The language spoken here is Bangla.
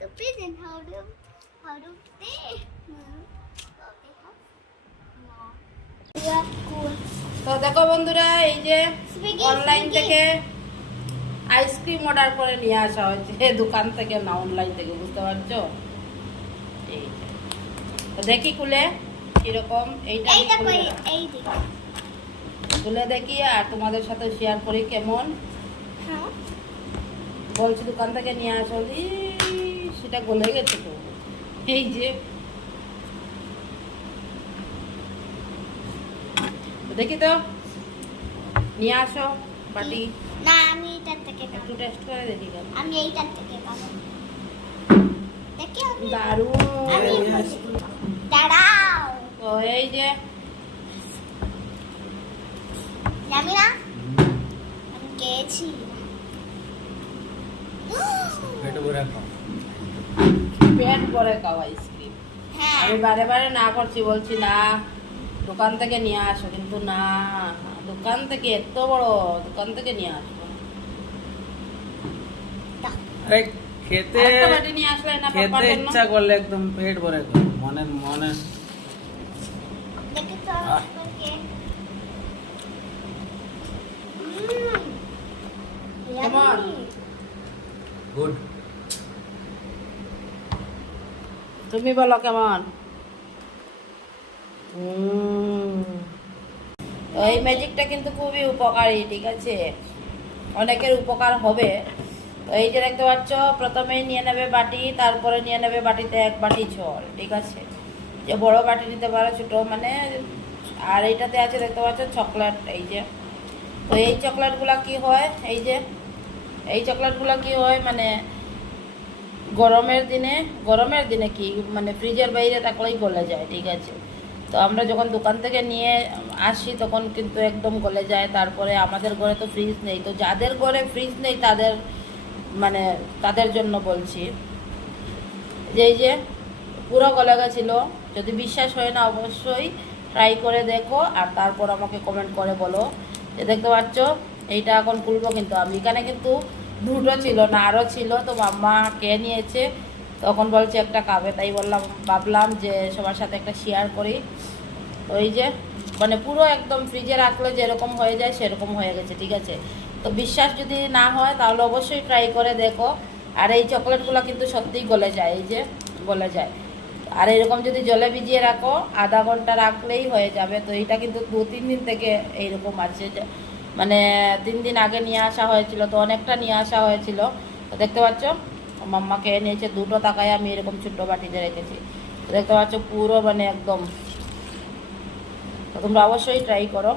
the present. How do how do they? Okay, how? Are cool. তো দেখো বন্ধুরা এই যে অনলাইন থেকে আইসক্রিম অর্ডার করে নিয়ে আসা হয়েছে দোকান থেকে না অনলাইন থেকে বুঝতে পারছ তো দেখি খুলে কীরকম এইটা খুলে দেখো আর তোমাদের সাথে শেয়ার করি কেমন হ্যাঁ বলছি দোকান থেকে নিয়ে আসো সেটা গলে গেছে তো। এই যে। দেখি তো। নিয়ে আসো বাটি। না আমি এইটার থেকে একটু টেস্ট করে দেখি। আমি এইটার থেকে খাব। দেখি আমি। দারুণ। দাঁড়াও। তো এই যে। জানি না। আমি খেয়েছি। পেটে ভরে খাও। পেট ভরে খাও আইসক্রিম। হ্যাঁ। আমি বারে বারে না করছি বলছি না দোকান থেকে নিয়ে আসো। কিন্তু না দোকান থেকে এত বড় দোকান থেকে নিয়ে আসব। খেতে খেতে ইচ্ছা করলে একদম পেট ভরে মনে মনে। কেমন? গুড তুমি বলো কেমন? এই ম্যাজিকটা কিন্তু খুবই উপকারী, ঠিক আছে? অনেকের উপকার হবে। তো এই যে দেখতে পাচ্ছ, প্রথমেই নিয়ে নেবে বাটি, তারপরে নিয়ে নেবে বাটিতে এক বাটি জল, ঠিক আছে? যে বড় বাটি নিতে পারো, ছোটো মানে আর এইটাতে আছে দেখতে পাচ্ছ চকলেট এই যে। তো এই চকলেটগুলা কি হয়? এই যে, এই চকলেটগুলো কি হয়? মানে গরমের দিনে গরমের দিনে কি? মানে ফ্রিজের বাইরে থাকলেই গলে যায়, ঠিক আছে? তো আমরা যখন দোকান থেকে নিয়ে আসি, তখন কিন্তু একদম গলে যায়। তারপরে আমাদের ঘরে তো ফ্রিজ নেই। তো যাদের ঘরে ফ্রিজ নেই, তাদের মানে তাদের জন্য বলছি। যে যে পুরো গলে গেছিল, যদি বিশ্বাস হয় না, অবশ্যই ট্রাই করে দেখো, আর তারপর আমাকে কমেন্ট করে বলো। যে দেখতে পাচ্ছ, এইটা এখন খুলবো কিন্তু আমি। এখানে কিন্তু দুটো ছিল না আরও ছিল, তো মাম্মা কে নিয়েছে। তখন বলছে একটা খাবে, তাই বললাম, ভাবলাম যে সবার সাথে একটা শেয়ার করি। ওই যে মানে পুরো একদম ফ্রিজে রাখলে, যেরকম হয়ে যায় সেরকম হয়ে গেছে, ঠিক আছে? তো বিশ্বাস যদি না হয়, তাহলে অবশ্যই ট্রাই করে দেখো। আর এই চকলেটগুলো কিন্তু সত্যিই গলে যায়, এই যে গলে যায়। আর এরকম যদি জলে ভিজিয়ে রাখো, আধা ঘণ্টা রাখলেই হয়ে যাবে। তো এইটা কিন্তু দু তিন দিন থেকে এইরকম আছে মানে দিন দিন আগে নিয়ে আসা হয়েছিল, তো অনেকটা নিয়ে আসা হয়েছিল। তো দেখতে পাচ্ছ, মাম্মাকে নিয়েছে দুটো তাকায়, আমি এরকম ছোট্ট বাটিতে রেখেছি। দেখতে পাচ্ছ, পুরো মানে একদম। তো তোমরা অবশ্যই ট্রাই করো।